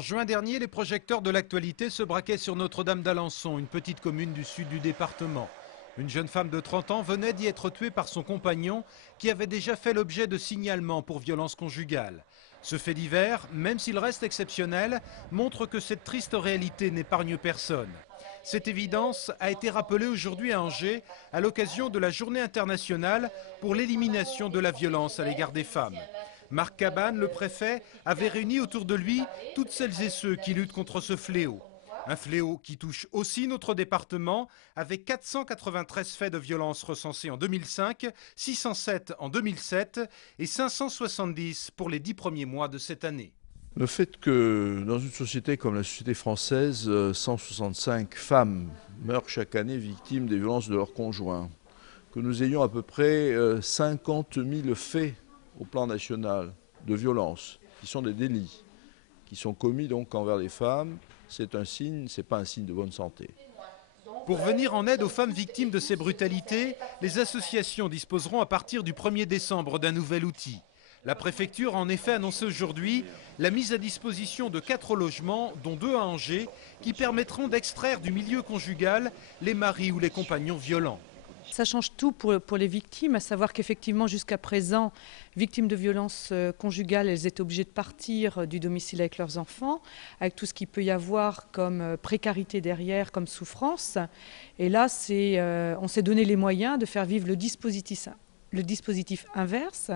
En juin dernier, les projecteurs de l'actualité se braquaient sur Notre-Dame d'Alençon, une petite commune du sud du département. Une jeune femme de 30 ans venait d'y être tuée par son compagnon qui avait déjà fait l'objet de signalements pour violence conjugale. Ce fait divers, même s'il reste exceptionnel, montre que cette triste réalité n'épargne personne. Cette évidence a été rappelée aujourd'hui à Angers à l'occasion de la Journée internationale pour l'élimination de la violence à l'égard des femmes. Marc Cabane, le préfet, avait réuni autour de lui toutes celles et ceux qui luttent contre ce fléau. Un fléau qui touche aussi notre département avec 493 faits de violence recensés en 2005, 607 en 2007 et 570 pour les 10 premiers mois de cette année. Le fait que dans une société comme la société française, 165 femmes meurent chaque année victimes des violences de leurs conjoints, que nous ayons à peu près 50 000 faits au plan national de violences, qui sont des délits, qui sont commis donc envers les femmes, c'est un signe, c'est pas un signe de bonne santé. Pour venir en aide aux femmes victimes de ces brutalités, les associations disposeront à partir du 1er décembre d'un nouvel outil. La préfecture a en effet annoncé aujourd'hui la mise à disposition de 4 logements, dont 2 à Angers, qui permettront d'extraire du milieu conjugal les maris ou les compagnons violents. Ça change tout pour les victimes, à savoir qu'effectivement jusqu'à présent, victimes de violences conjugales, elles étaient obligées de partir du domicile avec leurs enfants, avec tout ce qu'il peut y avoir comme précarité derrière, comme souffrance. Et là, on s'est donné les moyens de faire vivre le dispositif inverse,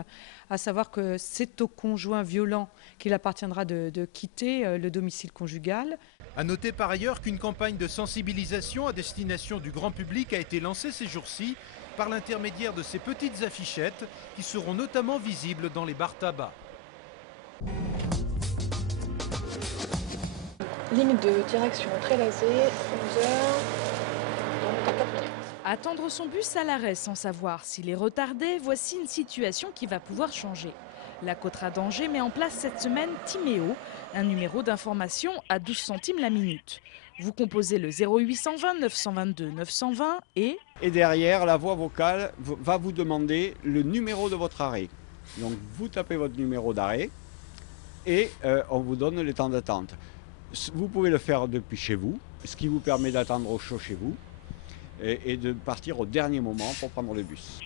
à savoir que c'est au conjoint violent qu'il appartiendra de quitter le domicile conjugal. A noter par ailleurs qu'une campagne de sensibilisation à destination du grand public a été lancée ces jours-ci par l'intermédiaire de ces petites affichettes qui seront notamment visibles dans les bars tabac. Ligne de direction Trélazé, 11h, donc dans 4 minutes. Attendre son bus à l'arrêt sans savoir s'il est retardé, voici une situation qui va pouvoir changer. La Cotra d'Angers met en place cette semaine Timéo, un numéro d'information à 12 centimes la minute. Vous composez le 0820 922 920 et derrière, la voix vocale va vous demander le numéro de votre arrêt. Donc vous tapez votre numéro d'arrêt et on vous donne les temps d'attente. Vous pouvez le faire depuis chez vous, ce qui vous permet d'attendre au chaud chez vous et de partir au dernier moment pour prendre le bus.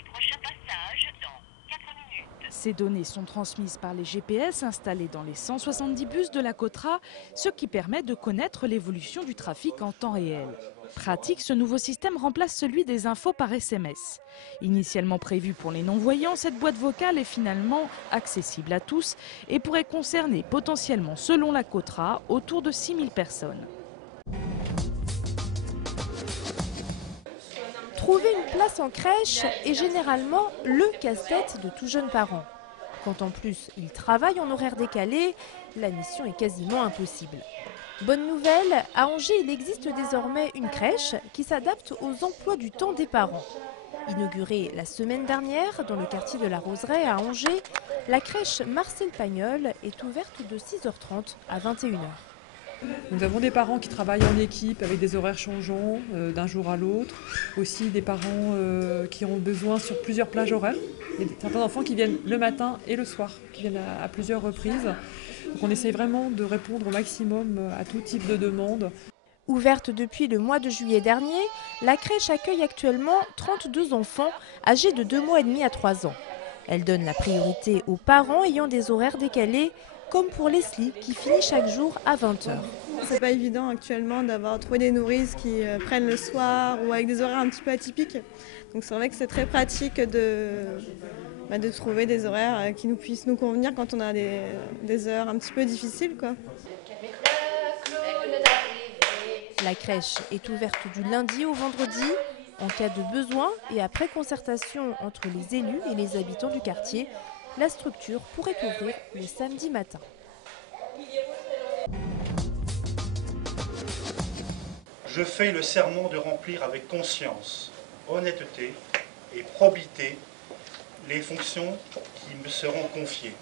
Ces données sont transmises par les GPS installés dans les 170 bus de la Cotra, ce qui permet de connaître l'évolution du trafic en temps réel. Pratique, ce nouveau système remplace celui des infos par SMS. Initialement prévu pour les non-voyants, cette boîte vocale est finalement accessible à tous et pourrait concerner potentiellement, selon la Cotra, autour de 6000 personnes. Trouver une place en crèche est généralement le casse-tête de tout jeune parent. Quand en plus il travaille en horaire décalé, la mission est quasiment impossible. Bonne nouvelle, à Angers il existe désormais une crèche qui s'adapte aux emplois du temps des parents. Inaugurée la semaine dernière dans le quartier de la Roseraie à Angers, la crèche Marcel Pagnol est ouverte de 6h30 à 21h. Nous avons des parents qui travaillent en équipe avec des horaires changeants d'un jour à l'autre. Aussi des parents qui ont besoin sur plusieurs plages horaires. Il y a certains enfants qui viennent le matin et le soir, qui viennent à plusieurs reprises. Donc on essaye vraiment de répondre au maximum à tout type de demande. Ouverte depuis le mois de juillet dernier, la crèche accueille actuellement 32 enfants âgés de 2 mois et demi à 3 ans. Elle donne la priorité aux parents ayant des horaires décalés, comme pour Leslie qui finit chaque jour à 20h. C'est pas évident actuellement d'avoir trouvé des nourrices qui prennent le soir ou avec des horaires un petit peu atypiques. Donc c'est vrai que c'est très pratique de trouver des horaires qui puissent nous convenir quand on a des heures un petit peu difficiles, quoi. La crèche est ouverte du lundi au vendredi. En cas de besoin et après concertation entre les élus et les habitants du quartier, la structure pourrait ouvrir le samedi matin. Je fais le serment de remplir avec conscience, honnêteté et probité les fonctions qui me seront confiées.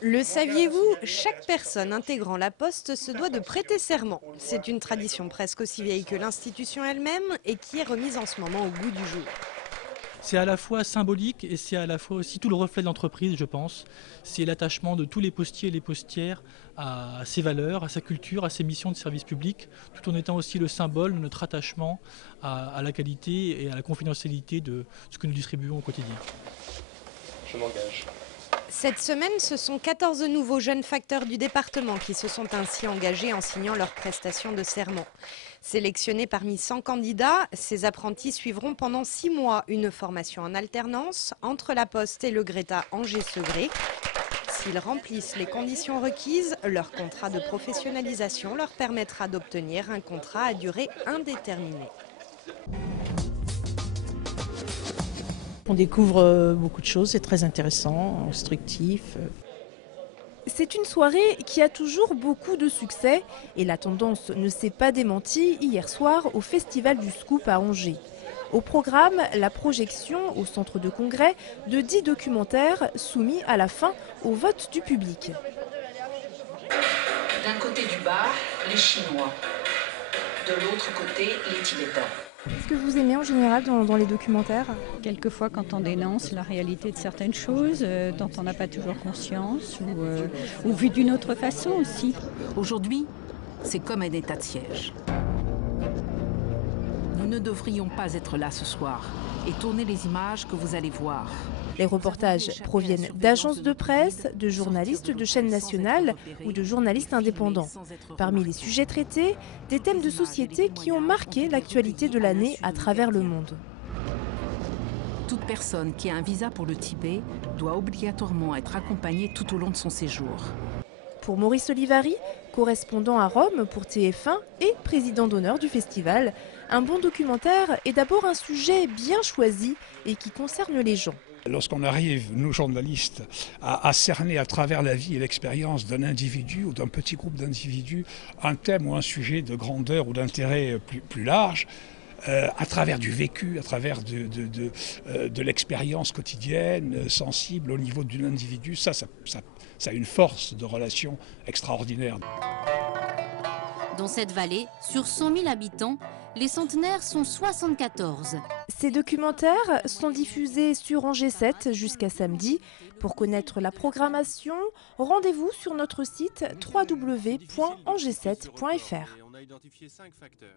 Le saviez-vous, chaque personne intégrant la Poste se doit de prêter serment. C'est une tradition presque aussi vieille que l'institution elle-même et qui est remise en ce moment au goût du jour. C'est à la fois symbolique et c'est à la fois aussi tout le reflet de l'entreprise, je pense. C'est l'attachement de tous les postiers et les postières à ses valeurs, à sa culture, à ses missions de service public, tout en étant aussi le symbole de notre attachement à la qualité et à la confidentialité de ce que nous distribuons au quotidien. Je m'engage. Cette semaine, ce sont 14 nouveaux jeunes facteurs du département qui se sont ainsi engagés en signant leur prestation de serment. Sélectionnés parmi 100 candidats, ces apprentis suivront pendant 6 mois une formation en alternance entre la Poste et le Greta Angers-Segré. S'ils remplissent les conditions requises, leur contrat de professionnalisation leur permettra d'obtenir un contrat à durée indéterminée. On découvre beaucoup de choses, c'est très intéressant, instructif. C'est une soirée qui a toujours beaucoup de succès et la tendance ne s'est pas démentie hier soir au Festival du Scoop à Angers. Au programme, la projection au centre de congrès de 10 documentaires soumis à la fin au vote du public. D'un côté du bar, les Chinois. De l'autre côté, les Tibétains. Est-ce que vous aimez en général dans les documentaires? Quelquefois, quand on dénonce la réalité de certaines choses dont on n'a pas toujours conscience ou vu d'une autre façon aussi. Aujourd'hui, c'est comme un état de siège. Nous ne devrions pas être là ce soir et tourner les images que vous allez voir. Les reportages proviennent d'agences de presse, de journalistes de chaînes nationales ou de journalistes indépendants. Parmi les sujets traités, des thèmes de société qui ont marqué l'actualité de l'année à travers le monde. Toute personne qui a un visa pour le Tibet doit obligatoirement être accompagnée tout au long de son séjour. Pour Maurice Olivary, correspondant à Rome pour TF1 et président d'honneur du festival, un bon documentaire est d'abord un sujet bien choisi et qui concerne les gens. Lorsqu'on arrive, nous journalistes, à cerner à travers la vie et l'expérience d'un individu ou d'un petit groupe d'individus un thème ou un sujet de grandeur ou d'intérêt plus large, à travers du vécu, à travers de l'expérience quotidienne, sensible au niveau d'un individu, ça a une force de relation extraordinaire. Dans cette vallée, sur 100 000 habitants, les centenaires sont 74. Ces documentaires sont diffusés sur Angers 7 jusqu'à samedi. Pour connaître la programmation, rendez-vous sur notre site www.angers7.fr. On a identifié 5 facteurs.